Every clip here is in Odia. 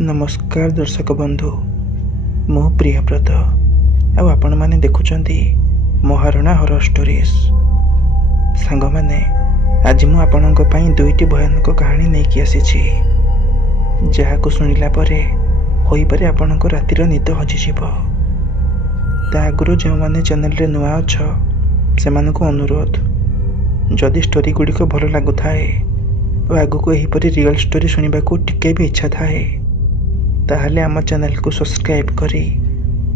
नमस्कार दर्शक बंधु मु प्रियव्रत आपण मैंने देखुंट महारणा हॉरर स्टोरीज सांग मैंने आज मु आपणों दुईटी भयानक कहानी नहीं आसी जहाँ को शुणिला परे होई पारे आपणों रातिर निद हजिଯିव आगु जो मैंने चैनल रे नुआ अछ से अनुरोध जदि स्टोरी गुड़िक भल लगुए और आगू यहीपरि रियल स्टोरी शुणा टिके भी इच्छा थाए ताहले आम चैनल को सब्सक्राइब करी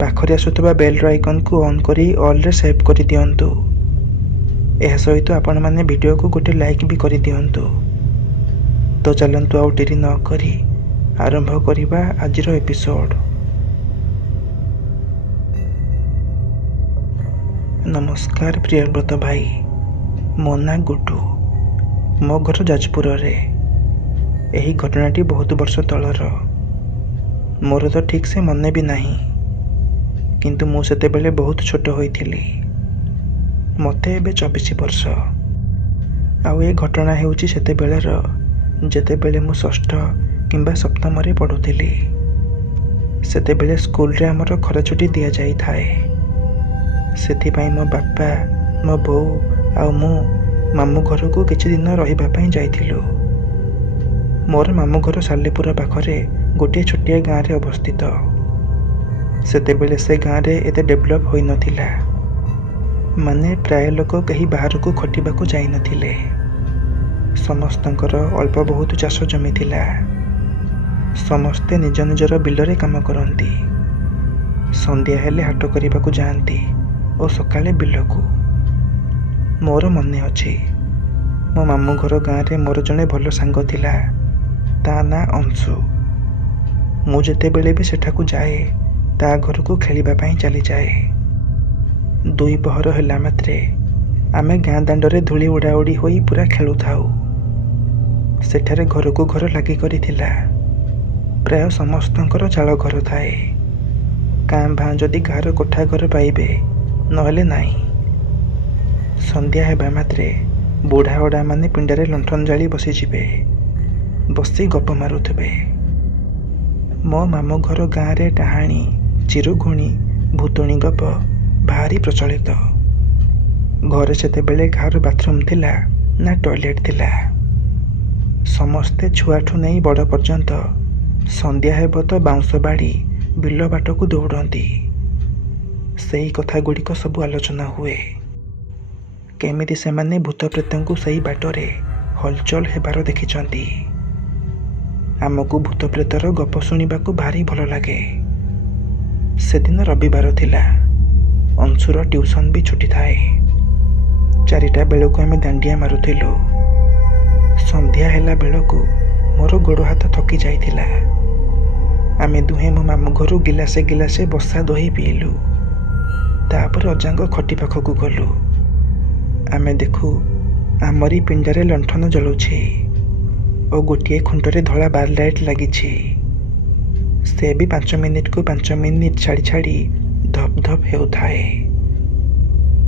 पाखरे आसुवा बेल आइकन को ऑन करी ऑल रे सेव कर दिंतु। यह सहित आपण मैंने वीडियो को गोटे लाइक भी कर दिंतु। तो चलतु आउ डेरी न करी आरंभ करिबा आजिर एपिसोड। नमस्कार प्रियव्रत भाई, मो ना गुड्डू, मो घर जाजपुर रे। यही घटनाटी बहुत वर्ष तलर, मोर तो ठीक से मन भी नहीं, किंतु मु सेते बेले बहुत छोट होइथिली। मते एबे 24 वर्ष। आउ ए घटना हेउची सेते बेलेर जेते बेले मु षष्ठ किंबा सप्तम रे पढुथिली। सेते बेले स्कूल रे हमर खरा छुट्टी दिया जाई थाए। सेति पई मो बापा मो बो आ मु मामू घर को किछि दिन रहिबा पई जाइथिलु। मोर मामू घर सालीपुर पाखरे गोटे छोटिया गाँव रे अवस्थित। सेते बेले से गाँव रे एते डेभलप होई नथिला, माने प्राय लोक कहीं बाहर को खटिबा को जाई नथिले। समस्तंकर अल्प बहुत चाष जमी थिला। समस्ते निज निजर बिलरे काम करती। संध्या हेले हाट करने को जाती और सकाले बिलकू। मोर मने अच्छी मो मामू घर गाँव में मोर जड़े भल सांग थिला, ता ना अंशु। मु जेते बेले भी सेठाकू जाए ता घर को खेलिबा चली जाए। दुई पहर होला मात्रे आमे गाँ दांडरे धूली उड़ाउड़ी होई पूरा खेलु थाउ। सेठारे घर को घर लागी करी थिला। प्राय समस्तंकर चाल घर थाए। काँ भाँ जदि गाँर कोठा घर पाइबे नहले नाई। संध्या हेबा मात्रे बुढ़ा ओडा माने पिंडारे लंठन जाली बसी जिबे, बसी गप मारुथबे। मो मामू घर गाँव रे टाहाणी चिरुघुणी भूतुणी गप भारी प्रचलित। घरे सेते बेले गाँर बाथरूम थिला ना टॉयलेट थिला। समस्ते छुआठू नहीं बड़ पर्यंत संध्या हेब तो बाउंश बाड़ी बिल बाट को दौड़ती। सही कथा गुड़िक सब आलोचना हुए। केमिति सेमाने भूत प्रेत को सही बाटरे हलचल हेबार देखिछंती। आमको भूत प्रेतर गप शुणा भारी भल लगे। से दिन रविवार थिला। अंशुर ट्यूशन भी छुट्टी थाए। 4टा बेलू आम दांडिया मारुथिलु। संध्या हेला बेलू मोर गोड़ हाथ थकी जाइथिला। आमे दुहे मो मामू घर गिलासे गिलासे बसा दही पीलु। तापर अजांग खटी पाखक गलु। आमे देखु आमरी पिंडारे लंठन जलुछि और गोटे खुंटरे धला बार लाइट लगी। से भी 5 मिनिट को 5 मिनिट छाड़ी छाड़ी धप धप हेउथाए।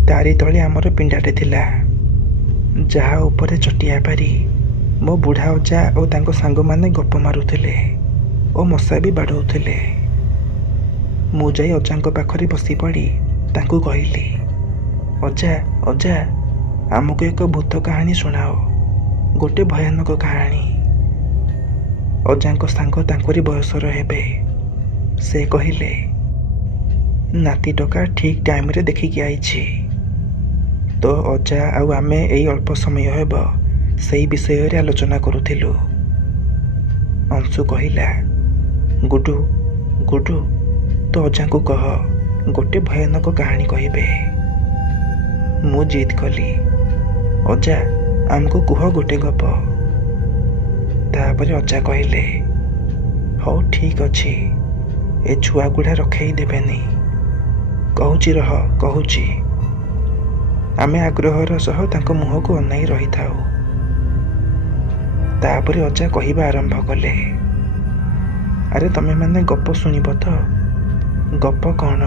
तारी तले आमर पिंडाटे थिला, जहा उपरे चटिया पारी मो बुढ़ा अजा और तांको सांग माने गप मारुथिले और मशा भी बाड़ौथिले। मु जाई अजांको पाखरे बसी पड़ी तांको कहली, अजा अजा आमको एक भूत कहानी सुनाओ, गोटे भयानक कहानी। अजांको सांग तांकोरी बयसर हेबे। से कहिले, नाती टका ठीक टाइम रे देखिकी आइछि। तो अजा आउ आमे एई अल्प समय हेब सेई विषय रे आलोचना करुथिलु। अंशु कहिला, गुडू गुडू तो अजा को कह गोटे भयानक कहानी कहिबे। मु जिद कली, अजा आमको कुह गोटे गप। तापर अजा कहले, हौ ठीक अच्छी, ए छुआ गुड़ा रखई देबेनी। कहूची रह कहूची। आमे आग्रहर सह तांको मुह को अनाई रही थाउ। तापर अजा कहिबा आरंभ कले, अरे तमे माने गप शुणिब तो? गप कौन?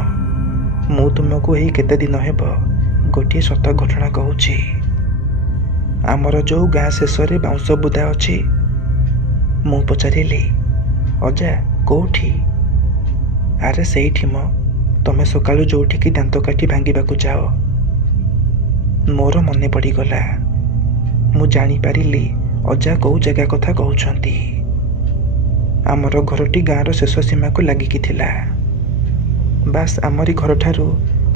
मु तुमको यही केते दिन हेब गोटे सत घटना कहूची। आमर जो गाँ शेष बाउंश बुदा अच्छी। मु पचारिली, अजा କୋଉଠି? ଆରେ ସେଇଠି ମ, ତମେ ସକାଳୁ ଯୋଉଠିକି ଦାନ୍ତ କାଠି ଭାଙ୍ଗିବାକୁ ଯାଅ। ମୋର ମନେ ପଡ଼ିଗଲା। ମୁଁ ଜାଣିପାରିଲି ଅଜା କୋଉ ଜାଗା କଥା କହୁଛନ୍ତି। ଆମର ଘରଟି ଗାଁର ଶେଷ ସୀମାକୁ ଲାଗିକି ଥିଲା। ବାସ୍ ଆମରି ଘରଠାରୁ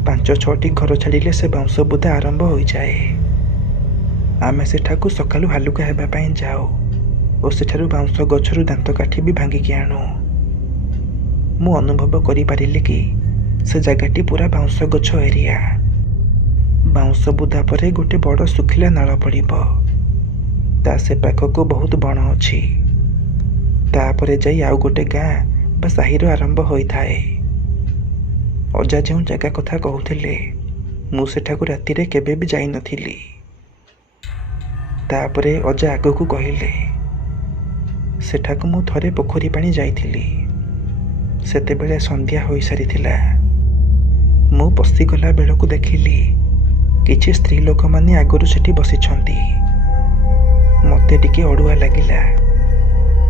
5-6ଟି ଘର ଛାଡ଼ିଲେ ସେ ବାଉଁଶ ବୁଦା ଆରମ୍ଭ ହୋଇଯାଏ। ଆମେ ସେଠାକୁ ସକାଳୁ ହାଲୁକା ହେବା ପାଇଁ ଯାଉ ଓ ସେଠାରୁ ବାଉଁଶ ଗଛରୁ ଦାନ୍ତ କାଠି ବି ଭାଙ୍ଗିକି ଆଣୁ। ମୁଁ ଅନୁଭବ କରିପାରିଲି କି ସେ ଜାଗାଟି ପୁରା ବାଉଁଶ ଗଛ ଏରିଆ। ବାଉଁଶ ବୁଦା ପରେ ଗୋଟେ ବଡ଼ ଶୁଖିଲା ନାଳ ପଡ଼ିବ। ତା ସେ ପାଖକୁ ବହୁତ ବଣ ଅଛି। ତାପରେ ଯାଇ ଆଉ ଗୋଟେ ଗାଁ ବା ସାହିର ଆରମ୍ଭ ହୋଇଥାଏ। ଅଜା ଯେଉଁ ଜାଗା କଥା କହୁଥିଲେ, ମୁଁ ସେଠାକୁ ରାତିରେ କେବେ ବି ଯାଇନଥିଲି। ତାପରେ ଅଜା ଆଗକୁ କହିଲେ, ସେଠାକୁ ମୁଁ ଥରେ ପୋଖରୀ ପାଣି ଯାଇଥିଲି। ସେତେବେଳେ ସନ୍ଧ୍ୟା ହୋଇସାରିଥିଲା। ମୁଁ ପଶିଗଲା ବେଳକୁ ଦେଖିଲି କିଛି ସ୍ତ୍ରୀ ଲୋକମାନେ ଆଗରୁ ସେଠି ବସିଛନ୍ତି। ମୋତେ ଟିକେ ଅଡ଼ୁଆ ଲାଗିଲା।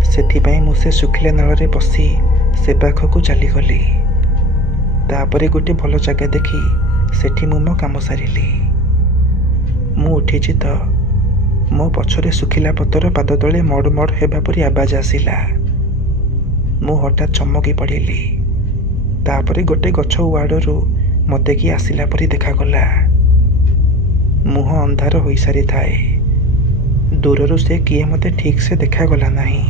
ସେଥିପାଇଁ ମୁଁ ସେ ଶୁଖିଲା ନାଳରେ ପଶି ସେ ପାଖକୁ ଚାଲିଗଲି। ତାପରେ ଗୋଟେ ଭଲ ଜାଗା ଦେଖି ସେଠି ମୁଁ ମୋ କାମ ସାରିଲି। ମୁଁ ଉଠିଛି ତ, ମୋ ପଛରେ ଶୁଖିଲା ପତର ପାଦ ତଳେ ମଡ଼ ମଡ଼ ହେବା ପରି ଆବାଜ ଆସିଲା। ମୁଁ ହଠାତ୍ ଚମକି ପଡ଼ିଲି। ତାପରେ ଗୋଟେ ଗଛ ଉଆଡ଼ରୁ ମୋତେ କିଏ ଆସିଲା ପରି ଦେଖାଗଲା। ମୁହଁ ଅନ୍ଧାର ହୋଇସାରିଥାଏ। ଦୂରରୁ ସେ କିଏ ମୋତେ ଠିକ୍ ସେ ଦେଖାଗଲା ନାହିଁ,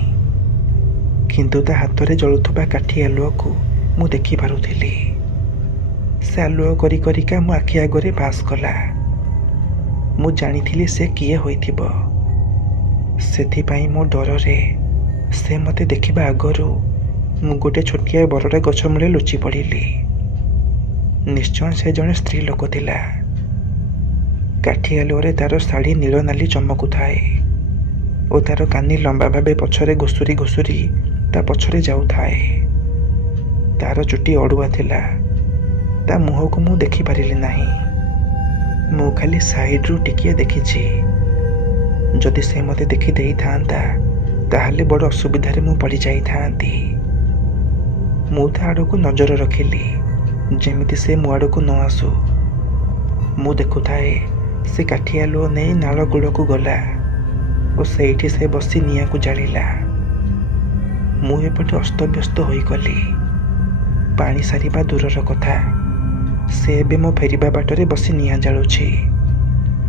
କିନ୍ତୁ ତା ହାତରେ ଜଳୁଥିବା କାଠି ଆଲୁଅକୁ ମୁଁ ଦେଖିପାରୁଥିଲି। ସେ ଆଲୁଅ କରି କରିକା ମୋ ଆଖି ଆଗରେ ପାସ୍ କଲା। ମୁଁ ଜାଣିଥିଲି ସେ କିଏ ହୋଇଥିବ। ସେଥିପାଇଁ ମୋ ଡରରେ ସେ ମୋତେ ଦେଖିବା ଆଗରୁ ମୁଁ ଗୋଟେ ଛୋଟିଆ ବରଡ଼ା ଗଛ ମୂଳେ ଲୁଚି ପଡ଼ିଲି। ନିଶ୍ଚୟ ସେ ଜଣେ ସ୍ତ୍ରୀ ଲୋକ ଥିଲା। କାଠି ଆଲୁଅରେ ତାର ଶାଢ଼ୀ ନୀଳ ନାଲି ଚମକୁଥାଏ ଓ ତାର କାନି ଲମ୍ବା ଭାବେ ପଛରେ ଘୁଷୁରି ଘୁଷୁରି ତା ପଛରେ ଯାଉଥାଏ। ତାର ଚୁଟି ଅଡ଼ୁଆ ଥିଲା। ତା ମୁହଁକୁ ମୁଁ ଦେଖିପାରିଲି ନାହିଁ। ମୁଁ ଖାଲି ସାଇଡ୍ରୁ ଟିକିଏ ଦେଖିଛି। ଯଦି ସେ ମୋତେ ଦେଖି ଦେଇଥାନ୍ତା ତାହେଲେ ବଡ଼ ଅସୁବିଧାରେ ମୁଁ ପଡ଼ିଯାଇଥାନ୍ତି। ମୁଁ ତା ଆଡ଼କୁ ନଜର ରଖିଲି, ଯେମିତି ସେ ମୋ ଆଡ଼କୁ ନ ଆସୁ। ମୁଁ ଦେଖୁଥାଏ ସେ କାଠି ଆଲୁଅ ନେଇ ନାଳ କୂଳକୁ ଗଲା ଓ ସେଇଠି ସେ ବସି ନିଆଁକୁ ଜାଳିଲା। ମୁଁ ଏପଟେ ଅସ୍ତବ୍ୟସ୍ତ ହୋଇଗଲି। ପାଣି ସାରିବା ଦୂରର କଥା, ସେ ଏବେ ମୋ ଫେରିବା ବାଟରେ ବସି ନିଆଁ ଜାଳୁଛି।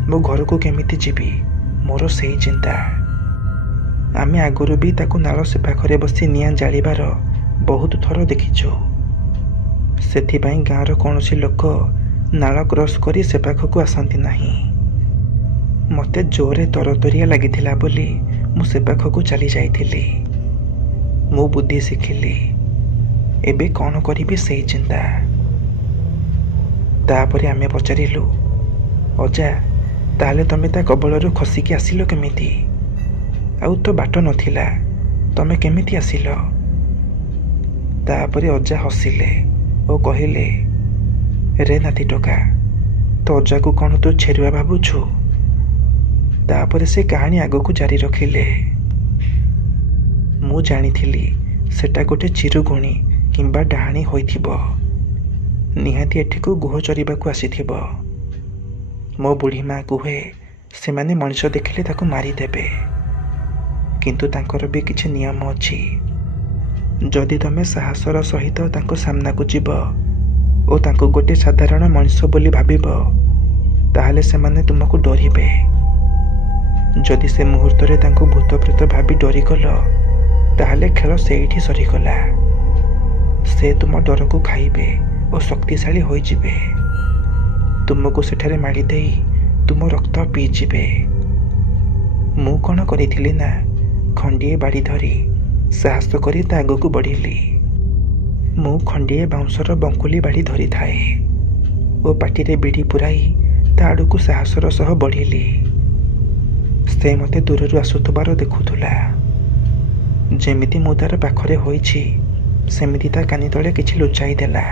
ମୁଁ ଘରକୁ କେମିତି ଯିବି, ମୋର ସେଇ ଚିନ୍ତା। ଆମେ ଆଗରୁ ବି ତାକୁ ନାଳ ସେ ପାଖରେ ବସି ନିଆଁ ଜାଳିବାର ବହୁତ ଥର ଦେଖିଛୁ। ସେଥିପାଇଁ ଗାଁର କୌଣସି ଲୋକ ନାଳ କ୍ରସ୍ କରି ସେ ପାଖକୁ ଆସନ୍ତି ନାହିଁ। ମୋତେ ଜୋରରେ ତରତରିଆ ଲାଗିଥିଲା ବୋଲି ମୁଁ ସେ ପାଖକୁ ଚାଲି ଯାଇଥିଲି। ମୁଁ ବୁଦ୍ଧି ଶିଖିଲି। ଏବେ କ'ଣ କରିବି ସେଇ ଚିନ୍ତା। ତାପରେ ଆମେ ପଚାରିଲୁ, ଅଜା, ତାହେଲେ ତମେ ତା କବଳରୁ ଖସିକି ଆସିଲ କେମିତି? ଆଉ ତ ବାଟ ନଥିଲା, ତମେ କେମିତି ଆସିଲ? ତାପରେ ଅଜା ହସିଲେ ଓ କହିଲେ, ରେ ନାତି ଟୋକା, ତୋ ଅଜାକୁ କ'ଣ ତୁ ଛେରୁଆ ଭାବୁଛୁ? ତାପରେ ସେ କାହାଣୀ ଆଗକୁ ଜାରି ରଖିଲେ। ମୁଁ ଜାଣିଥିଲି ସେଟା ଗୋଟେ ଚିରୁଗୁଣୀ କିମ୍ବା ଡାହାଣୀ ହୋଇଥିବ। ନିହାତି ଏଠିକୁ ଗୁହ ଚରିବାକୁ ଆସିଥିବ। ମୋ ବୁଢ଼ୀମା କୁହେ ସେମାନେ ମଣିଷ ଦେଖିଲେ ତାକୁ ମାରିଦେବେ। କିନ୍ତୁ ତାଙ୍କର ବି କିଛି ନିୟମ ଅଛି। ଯଦି ତମେ ସାହସର ସହିତ ତାଙ୍କ ସାମ୍ନାକୁ ଯିବ ଓ ତାଙ୍କୁ ଗୋଟେ ସାଧାରଣ ମଣିଷ ବୋଲି ଭାବିବ, ତାହେଲେ ସେମାନେ ତୁମକୁ ଡରିବେ। ଯଦି ସେ ମୁହୂର୍ତ୍ତରେ ତାଙ୍କୁ ଭୂତ ପ୍ରେତ ଭାବି ଡରିଗଲ, ତାହେଲେ ଖେଳ ସେଇଠି ସରିଗଲା। ସେ ତୁମ ଡରକୁ ଖାଇବେ ଓ ଶକ୍ତିଶାଳୀ ହୋଇଯିବେ। ତୁମକୁ ସେଠାରେ ମାଡ଼ିଦେଇ ତୁମ ରକ୍ତ ପିଇଯିବେ। ମୁଁ କ'ଣ କରିଥିଲି ନା, ଖଣ୍ଡିଏ ବାଡ଼ି ଧରି ସାହସ କରି ତା ଆଗକୁ ବଢ଼ିଲି। ମୁଁ ଖଣ୍ଡିଏ ବାଉଁଶର ବଙ୍କୁଲି ବାଡ଼ି ଧରିଥାଏ ଓ ପାଟିରେ ବିଡ଼ି ପୁରାଇ ତା ଆଡ଼କୁ ସାହସର ସହ ବଢ଼ିଲି। ସେ ମୋତେ ଦୂରରୁ ଆସୁଥିବାର ଦେଖୁଥିଲା। ଯେମିତି ମୁଁ ତାର ପାଖରେ ହୋଇଛି, ସେମିତି ତା କାନି ତଳେ କିଛି ଲୁଚାଇ ଦେଲା।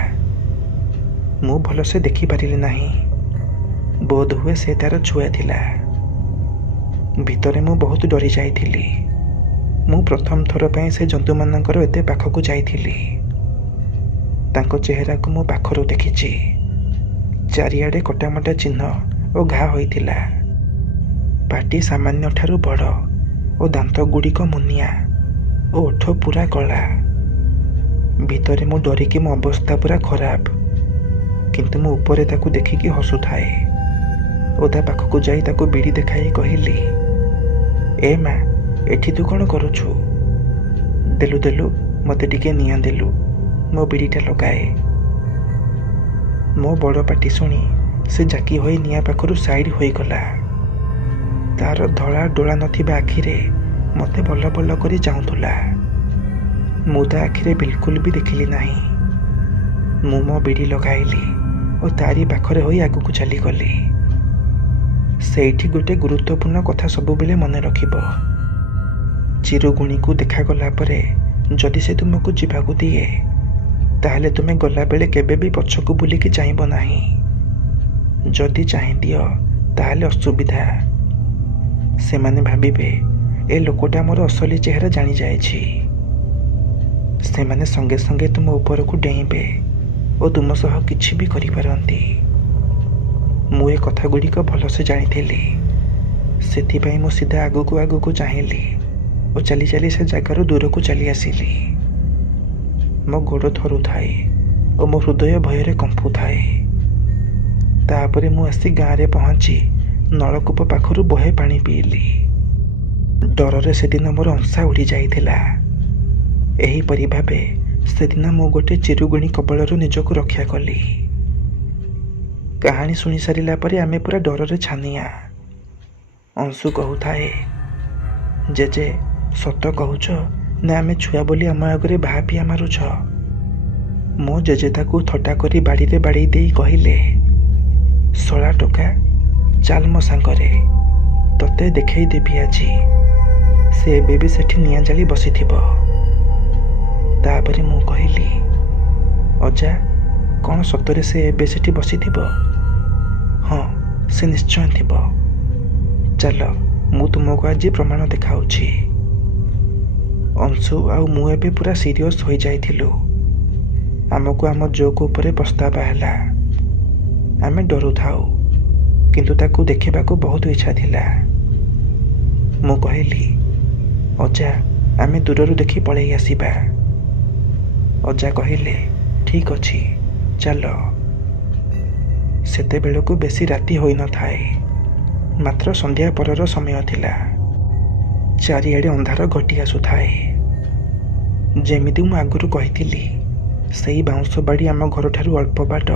ମୁଁ ଭଲସେ ଦେଖିପାରିଲି ନାହିଁ। ବୋଧହୁଏ ସେ ତାର ଛୁଆ ଥିଲା। ଭିତରେ ମୁଁ ବହୁତ ଡରି ଯାଇଥିଲି। ମୁଁ ପ୍ରଥମ ଥର ପାଇଁ ସେ ଜନ୍ତୁମାନଙ୍କର ଏତେ ପାଖକୁ ଯାଇଥିଲି। ତାଙ୍କ ଚେହେରାକୁ ମୁଁ ପାଖରୁ ଦେଖିଛି। ଚାରିଆଡ଼େ କଟାମଟା ଚିହ୍ନ ଓ ଘା ହୋଇଥିଲା। ପାଟି ସାମାନ୍ୟ ଠାରୁ ବଡ଼ ଓ ଦାନ୍ତଗୁଡ଼ିକ ମୁନିଆ ଓ ଓଠ ପୁରା କଳା। ଭିତରେ ମୁଁ ଡରିକି ମୋ ଅବସ୍ଥା ପୁରା ଖରାପ, କିନ୍ତୁ ମୁଁ ଉପରେ ତାକୁ ଦେଖିକି ହସୁଥାଏ ଓ ତା ପାଖକୁ ଯାଇ ତାକୁ ବିଡ଼ି ଦେଖାଇ କହିଲି, ଏ ମା, ଏଠି ତୁ କ'ଣ କରୁଛୁ? ଦେଲୁ ମୋତେ ଟିକେ ନିଆଁ ଦେଲୁ, ମୋ ବିଡ଼ିଟା ଲଗାଏ। ମୋ ବଡ଼ ପାଟି ଶୁଣି ସେ ଜାକି ହୋଇ ନିଆଁ ପାଖରୁ ସାଇଡ୍ ହୋଇଗଲା। ତାର ଧଳା ଡୋଳା ନଥିବା ଆଖିରେ ମୋତେ ବଲ ବଲ କରି ଚାହୁଁଥିଲା। ମୁଁ ତା ଆଖିରେ ବିଲକୁଲ ବି ଦେଖିଲି ନାହିଁ। ମୁଁ ମୋ ବିଡ଼ି ଲଗାଇଲି ଓ ତାରି ପାଖରେ ହୋଇ ଆଗକୁ ଚାଲିଗଲି। ସେଇଠି ଗୋଟେ ଗୁରୁତ୍ୱପୂର୍ଣ୍ଣ କଥା ସବୁବେଳେ ମନେ ରଖିବ। ଚିରୁଗୁଣିକୁ ଦେଖାଗଲା ପରେ ଯଦି ସେ ତୁମକୁ ଯିବାକୁ ଦିଏ, ତାହେଲେ ତୁମେ ଗଲାବେଳେ କେବେ ବି ପଛକୁ ବୁଲିକି ଚାହିଁବ ନାହିଁ। ଯଦି ଚାହିଁଦିଅ ତାହେଲେ ଅସୁବିଧା। ସେମାନେ ଭାବିବେ ଏ ଲୋକଟା ମୋର ଅସଲି ଚେହେରା ଜାଣିଯାଇଛି। ସେମାନେ ସଙ୍ଗେ ସଙ୍ଗେ ତୁମ ଉପରକୁ ଡେଇଁବେ ଓ ତୁମ ସହ କିଛି ବି କରିପାରନ୍ତି। ମୁଁ ଏ କଥାଗୁଡ଼ିକ ଭଲସେ ଜାଣିଥିଲି। ସେଥିପାଇଁ ମୁଁ ସିଧା ଆଗକୁ ଚାହିଁଲି ଓ ଚାଲି ଚାଲି ସେ ଜାଗାରୁ ଦୂରକୁ ଚାଲି ଆସିଲି। ମୋ ଗୋଡ଼ ଥରୁଥାଏ ଓ ମୋ ହୃଦୟ ଭୟରେ କମ୍ପୁଥାଏ। ତାପରେ ମୁଁ ଆସି ଗାଁରେ ପହଞ୍ଚି ନଳକୂପ ପାଖରୁ ବହେ ପାଣି ପିଇଲି। ଡରରେ ସେଦିନ ମୋର ଅଂସା ଉଡ଼ି ଯାଇଥିଲା। ଏହିପରି ଭାବେ ସେଦିନ ମୁଁ ଗୋଟେ ଚିରୁଗୁଣି କବଳରୁ ନିଜକୁ ରକ୍ଷା କଲି। କାହାଣୀ ଶୁଣି ସାରିଲା ପରେ ଆମେ ପୁରା ଡରରେ ଛାନିଆ। ଅଂଶୁ କହୁଥାଏ, ଜେଜେ ସତ କହୁଛ ନା ଆମେ ଛୁଆ ବୋଲି ଆମ ଆଗରେ ବାହାପିଆ ମାରୁଛ? ମୋ ଜେଜେ ତାକୁ ଥଟ୍ଟା କରି ବାଡ଼ିରେ ବାଡ଼େଇ ଦେଇ କହିଲେ, ଶଳା ଟୋକା, ଚାଲ ମୋ ସାଙ୍ଗରେ, ତତେ ଦେଖେଇ ଦେବି ଆଜି। ସେ ଏବେ ବି ସେଠି ନିଆଁ ଜାଳି ବସିଥିବ। ତାପରେ ମୁଁ କହିଲି, ଅଜା, କ'ଣ ସତରେ ସେ ଏବେ ସେଠି ବସିଥିବ? ହଁ, ସେ ନିଶ୍ଚୟ ଥିବ। ଚାଲ, ମୁଁ ତୁମକୁ ଆଜି ପ୍ରମାଣ ଦେଖାଉଛି। ଅଂଶୁ ଆଉ ମୁଁ ଏବେ ପୁରା ସିରିୟସ୍ ହୋଇଯାଇଥିଲୁ। ଆମକୁ ଆମ ଜୋକ୍ ଉପରେ ପସ୍ତାବା ହେଲା। ଆମେ ଡରୁଥାଉ, କିନ୍ତୁ ତାକୁ ଦେଖିବାକୁ ବହୁତ ଇଚ୍ଛା ଥିଲା। ମୁଁ କହିଲି, ଅଜା, ଆମେ ଦୂରରୁ ଦେଖି ପଳେଇ ଆସିବା। ଅଜା କହିଲେ, ଠିକ୍ ଅଛି, ଚାଲ। ସେତେବେଳକୁ ବେଶୀ ରାତି ହୋଇନଥାଏ, ମାତ୍ର ସନ୍ଧ୍ୟା ପରର ସମୟ ଥିଲା। ଚାରିଆଡ଼େ ଅନ୍ଧାର ଘୋଟି ଆସୁଥାଏ। ଯେମିତି ମୁଁ ଆଗରୁ କହିଥିଲି, ସେଇ ବାଉଁଶ ବାଡ଼ି ଆମ ଘରଠାରୁ ଅଳ୍ପ ବାଟ।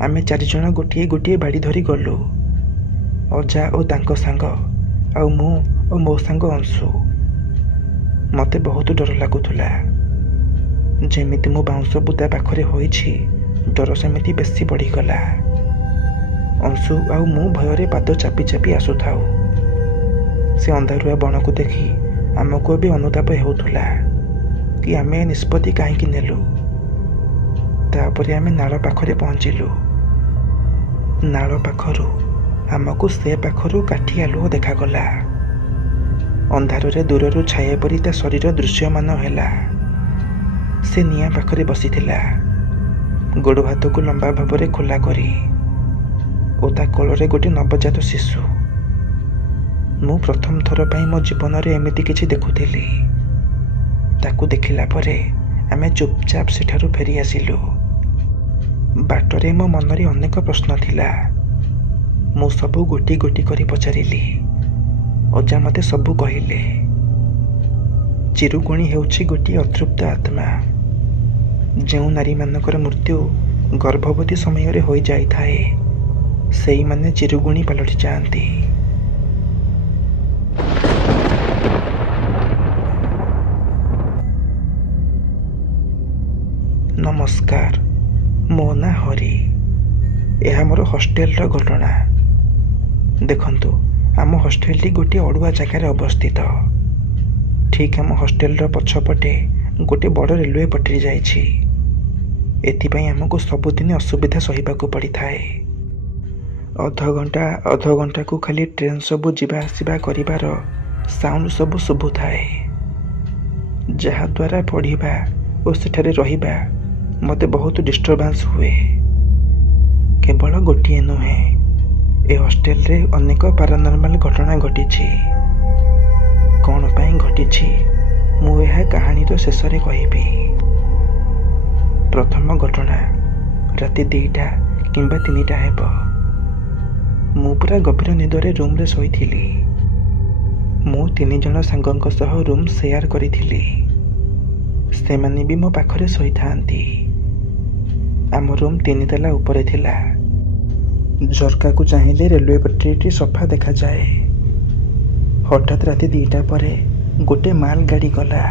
ଆମେ ଚାରିଜଣ ଗୋଟିଏ ଗୋଟିଏ ବାଡ଼ି ଧରି ଗଲୁ। ଅଜା ଓ ତାଙ୍କ ସାଙ୍ଗ, ଆଉ ମୁଁ ଓ ମୋ ସାଙ୍ଗ ଅଂଶୁ। ମୋତେ ବହୁତ ଡର ଲାଗୁଥିଲା। ଯେମିତି ମୁଁ ବାଉଁଶ ବୁଦା ପାଖରେ ହୋଇଛି, ଡର ସେମିତି ବେଶୀ ବଢ଼ିଗଲା। ଅଂଶୁ ଆଉ ମୁଁ ଭୟରେ ପାଦ ଚାପି ଚାପି ଆସୁଥାଉ। ସେ ଅନ୍ଧାରୁଆ ବଣକୁ ଦେଖି ଆମକୁ ଏବେ ଅନୁତାପ ହେଉଥିଲା କି ଆମେ ଏ ନିଷ୍ପତ୍ତି କାହିଁକି ନେଲୁ। ତାପରେ ଆମେ ନାଳ ପାଖରେ ପହଞ୍ଚିଲୁ। ନାଳ ପାଖରୁ ଆମକୁ ସେ ପାଖରୁ କାଠି ଆଲୁଅ ଦେଖାଗଲା। ଅନ୍ଧାରରେ ଦୂରରୁ ଛାୟା ପରି ତା ଶରୀର ଦୃଶ୍ୟମାନ ହେଲା। ସେ ନିଆଁ ପାଖରେ ବସିଥିଲା, ଗୋଡ଼ ହାତକୁ ଲମ୍ବା ଭାବରେ ଖୋଲା କରି, ଓ ତା କୋଳରେ ଗୋଟେ ନବଜାତ ଶିଶୁ। ମୁଁ ପ୍ରଥମ ଥର ପାଇଁ ମୋ ଜୀବନରେ ଏମିତି କିଛି ଦେଖୁଥିଲି। ତାକୁ ଦେଖିଲା ପରେ ଆମେ ଚୁପଚାପ ସେଠାରୁ ଫେରି ଆସିଲୁ। ବାଟରେ ମୋ ମନରେ ଅନେକ ପ୍ରଶ୍ନ ଥିଲା। ମୁଁ ସବୁ ଗୋଟି ଗୋଟି କରି ପଚାରିଲି। ଅଜା ମୋତେ ସବୁ କହିଲେ। ଚିରୁଗୁଣି ହେଉଛି ଗୋଟିଏ ଅତୃପ୍ତ ଆତ୍ମା। ଯେଉଁ ନାରୀମାନଙ୍କର ମୃତ୍ୟୁ ଗର୍ଭବତୀ ସମୟରେ ହୋଇଯାଇଥାଏ, ସେଇମାନେ ଚିରୁଗୁଣି ପାଲଟି ଯାଆନ୍ତି। ନମସ୍କାର, ମୋ ନାଁ ହରି। ଏହା ମୋର ହଷ୍ଟେଲର ଘଟଣା। ଦେଖନ୍ତୁ, ଆମ ହଷ୍ଟେଲଟି ଗୋଟିଏ ଅଡ଼ୁଆ ଜାଗାରେ ଅବସ୍ଥିତ। ଠିକ୍ ଆମ ହଷ୍ଟେଲର ପଛପଟେ ଗୋଟେ ବଡ଼ ରେଲୱେ ପଟ୍ରୀ ଯାଇଛି। ଏଥିପାଇଁ ଆମକୁ ସବୁଦିନ ଅସୁବିଧା ସହିବାକୁ ପଡ଼ିଥାଏ। ଅଧଘଣ୍ଟାକୁ ଖାଲି ଟ୍ରେନ୍ ସବୁ ଯିବା ଆସିବା କରିବାର ସାଉଣ୍ଡ ସବୁ ଶୁଭୁଥାଏ। ଯାହାଦ୍ୱାରା ପଢ଼ିବା ଓ ସେଠାରେ ରହିବା ମୋତେ ବହୁତ ଡିଷ୍ଟର୍ବାନ୍ସ ହୁଏ। କେବଳ ଗୋଟିଏ ନୁହେଁ, ଏ ହଷ୍ଟେଲରେ ଅନେକ ପାରାନର୍ମାଲ ଘଟଣା ଘଟିଛି। କ'ଣ ପାଇଁ ଘଟିଛି ମୁଁ ଏହା କାହାଣୀର ଶେଷରେ କହିବି। ପ୍ରଥମ ଘଟଣା ରାତି 2ଟା କିମ୍ବା 3ଟା ହେବ। ମୁଁ ପୁରା ଗଭୀର ନିଦରେ ରୁମ୍ରେ ଶୋଇଥିଲି। ମୁଁ 3 ଜଣ ସାଙ୍ଗଙ୍କ ସହ ରୁମ୍ ସେୟାର କରିଥିଲି। ସେମାନେ ବି ମୋ ପାଖରେ ଶୋଇଥାନ୍ତି। ଆମ ରୁମ୍ 3 ତାଲା ଉପରେ ଥିଲା। ଝରକାକୁ ଚାହିଁଲେ ରେଲୱେ ପଟ୍ଟିଟି ସଫା ଦେଖାଯାଏ। ହଠାତ୍ ରାତି 2ଟା ପରେ ଗୋଟେ ମାଲ ଗାଡ଼ି ଗଲା,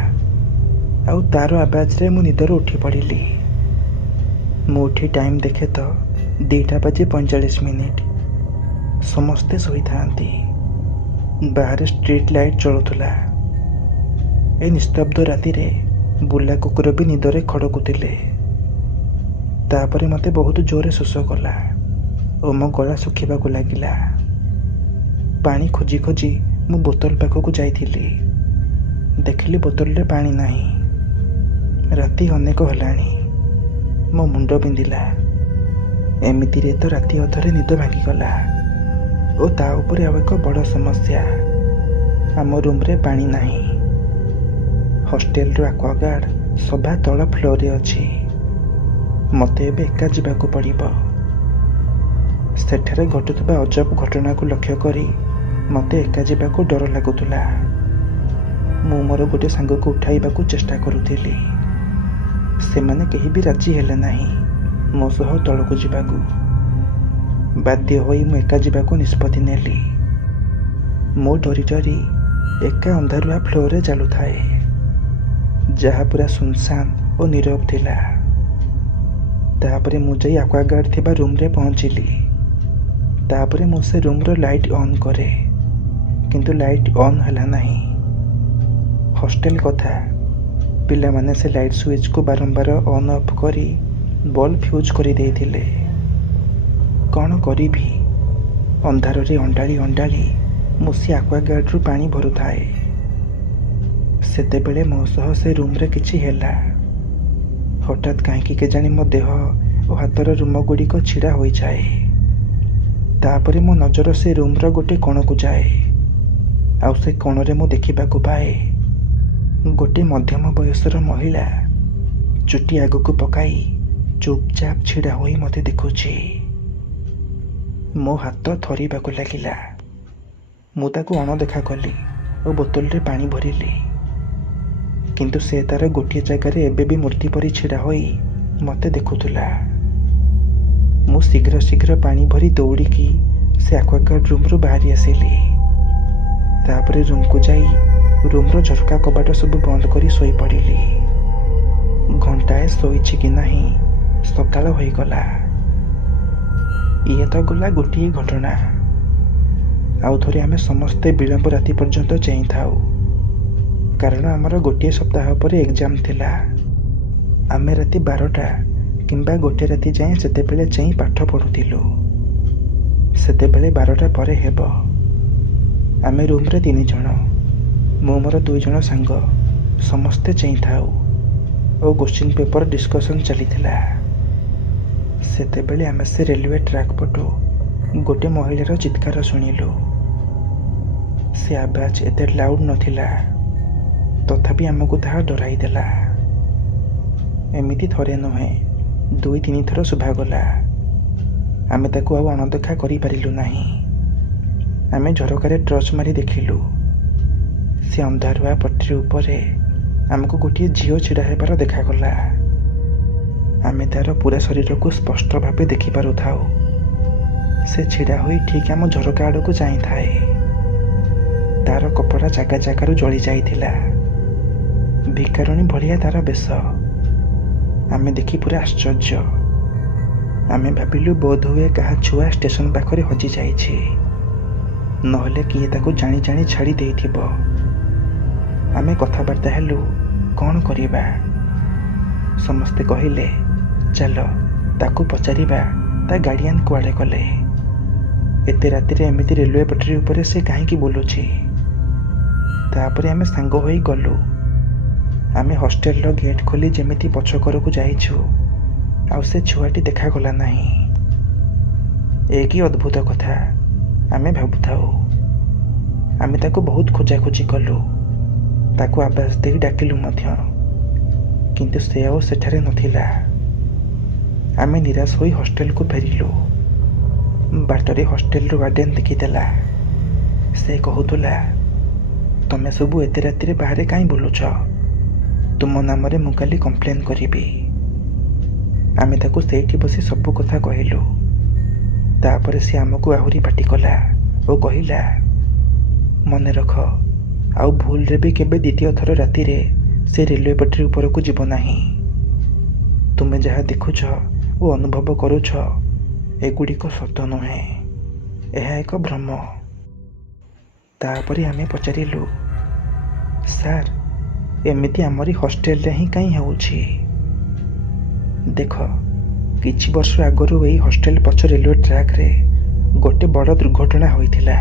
ଆଉ ତାର ଆବାଜରେ ମୁଁ ନିଦରୁ ଉଠି ପଡ଼ିଲି। ମୁଁ ଉଠି ଟାଇମ୍ ଦେଖେ ତ 2:45। ସମସ୍ତେ ଶୋଇଥାନ୍ତି। ବାହାରେ ଷ୍ଟ୍ରିଟ୍ ଲାଇଟ୍ ଜଳୁଥିଲା। ଏ ନିସ୍ତବ୍ଧ ରାତିରେ ବୁଲା କୁକୁର ବି ନିଦରେ ଖଡ଼କୁଥିଲେ। ତାପରେ ମୋତେ ବହୁତ ଜୋରରେ ଶୋଷ କଲା ଓ ମୋ ଗଳା ଶୁଖିବାକୁ ଲାଗିଲା। ପାଣି ଖୋଜି ଖୋଜି ମୁଁ ବୋତଲ ପାଖକୁ ଯାଇଥିଲି। ଦେଖିଲି ବୋତଲରେ ପାଣି ନାହିଁ। ରାତି ଅନେକ ହେଲାଣି। ମୋ ମୁଣ୍ଡ ବିନ୍ଧିଲା। ଏମିତିରେ ତ ରାତି ଅଧରେ ନିଦ ଭାଙ୍ଗିଗଲା ଓ ତା ଉପରେ ଆଉ ଏକ ବଡ଼ ସମସ୍ୟା, ଆମ ରୁମ୍ରେ ପାଣି ନାହିଁ। ହଷ୍ଟେଲର ଆକ୍ୱାଗାର୍ଡ ସଭା ତଳ ଫ୍ଲୋରରେ ଅଛି। ମୋତେ ଏବେ ଏକା ଯିବାକୁ ପଡ଼ିବ। ସେଠାରେ ଘଟୁଥିବା ଅଜବ ଘଟଣାକୁ ଲକ୍ଷ୍ୟ କରି ମୋତେ ଏକା ଯିବାକୁ ଡର ଲାଗୁଥିଲା। ମୁଁ ମୋର ଗୋଟେ ସାଙ୍ଗକୁ ଉଠାଇବାକୁ ଚେଷ୍ଟା କରୁଥିଲି। ସେମାନେ କେହି ବି ରାଜି ହେଲେ ନାହିଁ ମୋ ସହ ତଳକୁ ଯିବାକୁ। ବାଧ୍ୟ ହୋଇ ମୁଁ ଏକା ଯିବାକୁ ନିଷ୍ପତ୍ତି ନେଲି। ମୁଁ ଡରି ଡରି ଏକା ଅନ୍ଧାରୁଆ ଫ୍ଲୋରରେ ଚାଲୁଥାଏ, ଯାହା ପୁରା ସୁନସାନ ଓ ନୀରବ ଥିଲା। ତାପରେ ମୁଁ ଯାଇ ଆକ୍ୱାଗାର୍ଡ ଥିବା ରୁମ୍ରେ ପହଞ୍ଚିଲି। ତାପରେ ମୁଁ ସେ ରୁମ୍ର ଲାଇଟ୍ ଅନ୍ କରେ, କିନ୍ତୁ ଲାଇଟ୍ ଅନ୍ ହେଲା ନାହିଁ। ହଷ୍ଟେଲ କଥା, ପିଲାମାନେ ସେ ଲାଇଟ୍ ସୁଇଚକୁ ବାରମ୍ବାର ଅନ୍ ଅଫ୍ କରି ବଲ୍ବ ଫ୍ୟୁଜ୍ କରିଦେଇଥିଲେ। କ'ଣ କରିବି? ଅନ୍ଧାରରେ ଅଣ୍ଡାଳି ଅଣ୍ଡାଳି ମୁଁ ସେ ଆକ୍ୱାଗାର୍ଡରୁ ପାଣି ଭରୁଥାଏ। ସେତେବେଳେ ମୋ ସହ ସେ ରୁମ୍ରେ କିଛି ହେଲା। ହଠାତ୍ କାହିଁକି କେଜାଣି ମୋ ଦେହ ଓ ହାତର ରୁମଗୁଡ଼ିକ ଛିଡ଼ା ହୋଇଯାଏ। ତାପରେ ମୋ ନଜର ସେ ରୁମ୍ର ଗୋଟେ କୋଣକୁ ଯାଏ, ଆଉ ସେ କୋଣରେ ମୁଁ ଦେଖିବାକୁ ପାଏ ଗୋଟେ ମଧ୍ୟମ ବୟସର ମହିଳା ଚୁଟି ଆଗକୁ ପକାଇ ଚୁପଚାପ ଛିଡ଼ା ହୋଇ ମୋତେ ଦେଖୁଛି। ମୋ ହାତ ଥରିବାକୁ ଲାଗିଲା। ମୁଁ ତାକୁ ଅଣଦେଖା କଲି ଓ ବୋତଲରେ ପାଣି ଭରିଲି, କିନ୍ତୁ ସେ ତାର ଗୋଟିଏ ଜାଗାରେ ଏବେ ବି ମୂର୍ତ୍ତି ପରି ଛିଡ଼ା ହୋଇ ମୋତେ ଦେଖୁଥିଲା। ମୁଁ ଶୀଘ୍ର ଶୀଘ୍ର ପାଣି ଭରି ଦୌଡ଼ିକି ସେ ଆକ୍ୱାଗାର୍ଡ ରୁମ୍ରୁ ବାହାରି ଆସିଲି। ତାପରେ ରୁମ୍କୁ ଯାଇ ରୁମ୍ର ଝରକା କବାଟ ସବୁ ବନ୍ଦ କରି ଶୋଇପଡ଼ିଲି। ଘଣ୍ଟାଏ ଶୋଇଛି କି ନାହିଁ, ସକାଳ ହୋଇଗଲା। ଇଏ ତ ଗଲା ଗୋଟିଏ ଘଟଣା। ଆଉ ଥରେ ଆମେ ସମସ୍ତେ ବିଳମ୍ବ ରାତି ପର୍ଯ୍ୟନ୍ତ ଚେଇଁଥାଉ, କାରଣ ଆମର ଗୋଟିଏ ସପ୍ତାହ ପରେ ଏକ୍ଜାମ୍ ଥିଲା। ଆମେ ରାତି 12ଟା କିମ୍ବା 1 ରାତି ଯାଏଁ ସେତେବେଳେ ଚେଇଁ ପାଠ ପଢ଼ୁଥିଲୁ। ସେତେବେଳେ 12ଟା ପରେ ହେବ। ଆମେ ରୁମ୍ରେ 3 ଜଣ, ମୁଁ ମୋର 2 ଜଣ ସାଙ୍ଗ ସମସ୍ତେ ଚେଇଁଥାଉ ଓ କୋଶ୍ଚିନ୍ ପେପର ଡିସ୍କସନ୍ ଚାଲିଥିଲା। ସେତେବେଳେ ଆମେ ସେ ରେଲୱେ ଟ୍ରାକ୍ ପଟୁ ଗୋଟେ ମହିଳାର ଚିତ୍କାର ଶୁଣିଲୁ। ସେ ଆବାଜ ଏତେ ଲାଉଡ୍ ନଥିଲା, ତଥାପି ଆମକୁ ତାହା ଡରାଇ ଦେଲା। ଏମିତି ଥରେ ନୁହେଁ, 2-3 ଥର ଶୁଭାଗଲା। ଆମେ ତାକୁ ଆଉ ଅଣଦେଖା କରିପାରିଲୁ ନାହିଁ। ଆମେ ଝରକାରେ ଟର୍ଚ୍ଚ ମାରି ଦେଖିଲୁ। ସେ ଅନ୍ଧାରୁଆ ପଟ୍ଟି ଉପରେ ଆମକୁ ଗୋଟିଏ ଝିଅ ଛିଡ଼ା ହେବାର ଦେଖାଗଲା। ଆମେ ତାର ପୁରା ଶରୀରକୁ ସ୍ପଷ୍ଟ ଭାବେ ଦେଖିପାରୁଥାଉ। ସେ ଛିଡ଼ା ହୋଇ ଠିକ୍ ଆମ ଝରକା ଆଡ଼କୁ ଚାହିଁଥାଏ। ତାର କପଡ଼ା ଜାଗା ଜାଗାରୁ ଜଳି ଯାଇଥିଲା। ଭିକାରୁଣୀ ଭଳିଆ ତାର ବେଶ। ଆମେ ଦେଖି ପୁରା ଆଶ୍ଚର୍ଯ୍ୟ। ଆମେ ଭାବିଲୁ ବୋଧହୁଏ କାହା ଛୁଆ ଷ୍ଟେସନ ପାଖରେ ହଜିଯାଇଛି, ନହେଲେ କିଏ ତାକୁ ଜାଣି ଜାଣି ଛାଡ଼ି ଦେଇଥିବ। ଆମେ କଥାବାର୍ତ୍ତା ହେଲୁ, କ'ଣ କରିବା? ସମସ୍ତେ କହିଲେ, ଚାଲ ତାକୁ ପଚାରିବା ତା ଗାର୍ଡିଆନ୍ କୁଆଡ଼େ ଗଲେ। ଏତେ ରାତିରେ ଏମିତି ରେଲୱେ ପଟ୍ଟି ଉପରେ ସେ କାହିଁକି ବୁଲୁଛି? ତାପରେ ଆମେ ସାଙ୍ଗ ହୋଇ ଗଲୁ। ଆମେ ହଷ୍ଟେଲର ଗେଟ୍ ଖୋଲି ଯେମିତି ପଛକରକୁ ଯାଇଛୁ, ଆଉ ସେ ଛୁଆଟି ଦେଖାଗଲା ନାହିଁ। ଏ କି ଅଦ୍ଭୁତ କଥା, ଆମେ ଭାବୁଥାଉ। ଆମେ ତାକୁ ବହୁତ ଖୋଜାଖୋଜି କଲୁ, ତାକୁ ଆବାଜ ଦେଇ ଡାକିଲୁ ମଧ୍ୟ, କିନ୍ତୁ ସେ ଆଉ ସେଠାରେ ନଥିଲା। ଆମେ ନିରାଶ ହୋଇ ହଷ୍ଟେଲକୁ ଫେରିଲୁ। ବାଟରେ ହଷ୍ଟେଲର ୱାର୍ଡେନ୍ ଦେଖିଦେଲା। ସେ କହୁଥିଲା, ତମେ ସବୁ ଏତେ ରାତିରେ ବାହାରେ କାହିଁ ବୁଲୁଛ? ତୁମ ନାମରେ ମୁଁ କାଲି କମ୍ପ୍ଲେନ୍ କରିବି। ଆମେ ତାକୁ ସେଇଠି ବସି ସବୁ କଥା କହିଲୁ। ତାପରେ ସେ ଆମକୁ ଆହୁରି ପାଟି କଲା ଓ କହିଲା, ମନେ ରଖ, ଆଉ ଭୁଲରେ ବି କେବେ ଦ୍ୱିତୀୟ ଥର ରାତିରେ ସେ ରେଲୱେ ପଟ୍ରୀ ଉପରକୁ ଯିବ ନାହିଁ। ତୁମେ ଯାହା ଦେଖୁଛ ଓ ଅନୁଭବ କରୁଛ, ଏଗୁଡ଼ିକ ସତ ନୁହେଁ, ଏହା ଏକ ଭ୍ରମ। ତାପରେ ଆମେ ପଚାରିଲୁ, ସାର୍, ଏମିତି ଆମରି ହଷ୍ଟେଲରେ ହିଁ କାହିଁ ହେଉଛି? ଦେଖ, କିଛି ବର୍ଷ ଆଗରୁ ଏଇ ହଷ୍ଟେଲ ପଛ ରେଲୱେ ଟ୍ରାକ୍ରେ ଗୋଟେ ବଡ଼ ଦୁର୍ଘଟଣା ହୋଇଥିଲା।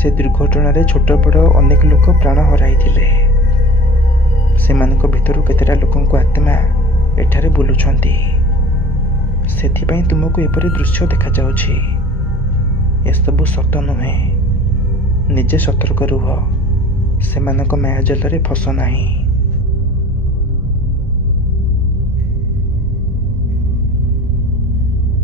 ସେ ଦୁର୍ଘଟଣାରେ ଛୋଟ ବଡ଼ ଅନେକ ଲୋକ ପ୍ରାଣ ହରାଇଥିଲେ। ସେମାନଙ୍କ ଭିତରୁ କେତେଟା ଲୋକଙ୍କ ଆତ୍ମା ଏଠାରେ ବୁଲୁଛନ୍ତି। ସେଥିପାଇଁ ତୁମକୁ ଏପରି ଦୃଶ୍ୟ ଦେଖାଯାଉଛି। ଏସବୁ ସତ ନୁହେଁ। ନିଜେ ସତର୍କ ରୁହ, ସେମାନଙ୍କ ମାୟାଜାଲରେ ଫସ ନାହିଁ।